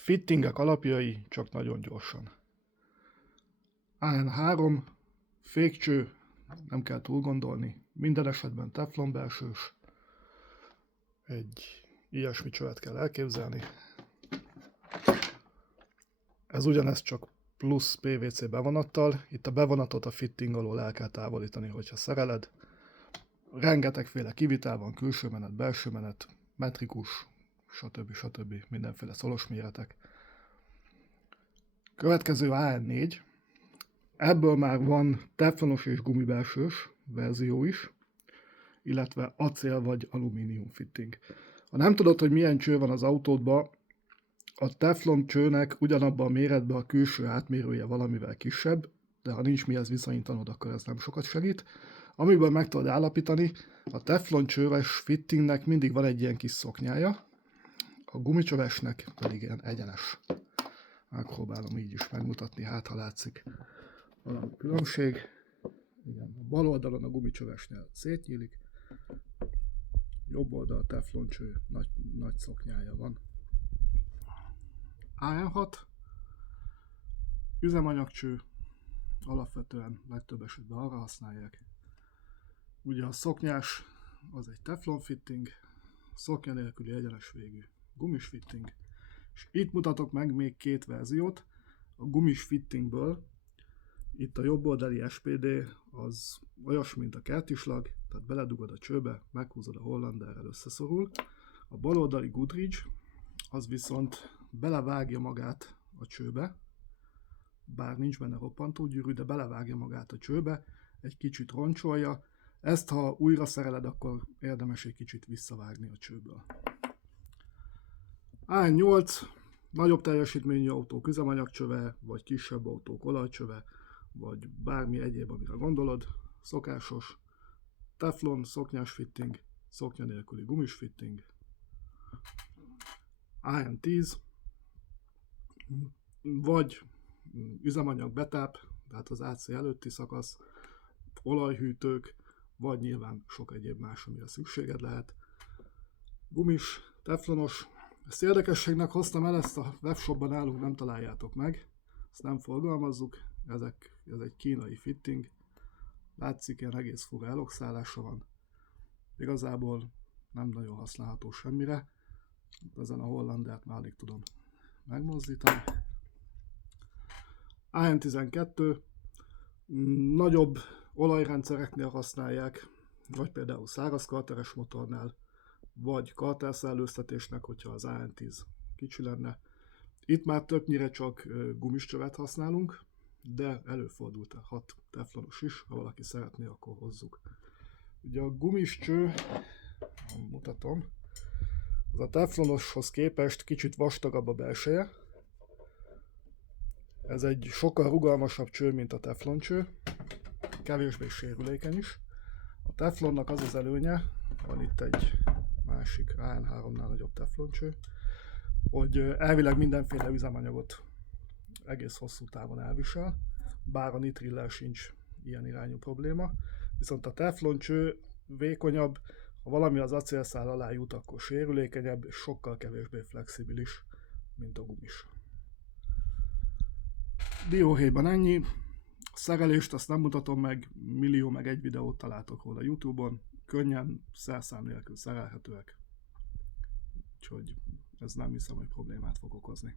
Fittingek alapjai csak nagyon gyorsan. AN3, fékcső, nem kell túl gondolni, minden esetben teflon belsős. Egy ilyesmi csövet kell elképzelni. Ez ugyanezt csak plusz PVC bevonattal. Itt a bevonatot a fitting alól el kell távolítani, hogyha szereled. Rengetegféle kivitel van, külső menet, belső menet, metrikus, stb. Mindenféle szolos méretek. Következő AN4. Ebből már van teflonos és gumibelsős verzió is, illetve acél vagy alumínium fitting. Ha nem tudod, hogy milyen cső van az autódban, a teflon csőnek ugyanabban a méretben a külső átmérője valamivel kisebb, de ha nincs mihez viszonyítanod, akkor ez nem sokat segít. Amiből meg tudod állapítani, a teflon csöves fittingnek mindig van egy ilyen kis szoknyája, a gumicsövesnek pedig ilyen egyenes. Megpróbálom így is megmutatni, hát ha látszik valami különbség. Igen, a bal oldalon a gumicsövesnél szétnyílik, jobb oldal a tefloncső nagy szoknyája van. AN6 üzemanyagcső, alapvetően legtöbb esetben arra használják. Ugye a szoknyás az egy teflon fitting, szoknya nélküli egyenes végű gumis fitting, és itt mutatok meg még két verziót. A gumis fittingből itt a jobb oldali SPD az olyasmi, mint a kertislag, tehát beledugod a csőbe, meghúzod a hollanderrel, összeszorul. A bal oldali Goodridge az viszont belevágja magát a csőbe, bár nincs benne roppantógyűrű, de belevágja magát a csőbe, egy kicsit roncsolja. Ezt, ha újra szereled, akkor érdemes egy kicsit visszavágni a csőből. AN8, nagyobb teljesítményű autók üzemanyagcsöve, vagy kisebb autók olajcsöve, vagy bármi egyéb, amire gondolod. Szokásos teflon, szoknyás fitting, szoknya nélküli gumis fitting. AN10, vagy üzemanyag betáp, tehát az AC előtti szakasz, olajhűtők, vagy nyilván sok egyéb más, amire szükséged lehet. Gumis, teflonos. Ezt érdekességnek hoztam el, ezt a webshopban nálunk nem találjátok meg, ezt nem forgalmazzuk, ez egy kínai fitting. Látszik, ilyen egész fura eloxálása van. Igazából nem nagyon használható semmire. Ezen a hollandert már alig tudom megmozdítani. AN12 nagyobb olajrendszereknél használják, vagy például száraz karteres motornál, vagy karterszellőztetésnek, hogyha az AN10 kicsi lenne. Itt már többnyire csak gumiscsövet használunk, de előfordulhat teflonos is, ha valaki szeretné, akkor hozzuk. Ugye a gumiscső, mutatom, az a teflonoshoz képest kicsit vastagabb a belseje. Ez egy sokkal rugalmasabb cső, mint a tefloncső, kevésbé sérülékeny is. A teflonnak az az előnye, van itt egy másik AN3-nál nagyobb tefloncső, hogy elvileg mindenféle üzemanyagot egész hosszú távon elvisel, bár a nitrillel sincs ilyen irányú probléma. Viszont a tefloncső vékonyabb, ha valami az acélszál alá jut, akkor sérülékenyebb, és sokkal kevésbé flexibilis, mint a gumis. Dióhéjban ennyi. A szerelést azt nem mutatom meg, millió meg egy videót találtok róla YouTube-on, könnyen, szerszám nélkül szerelhetőek. Úgyhogy ez nem hiszem, hogy problémát fog okozni.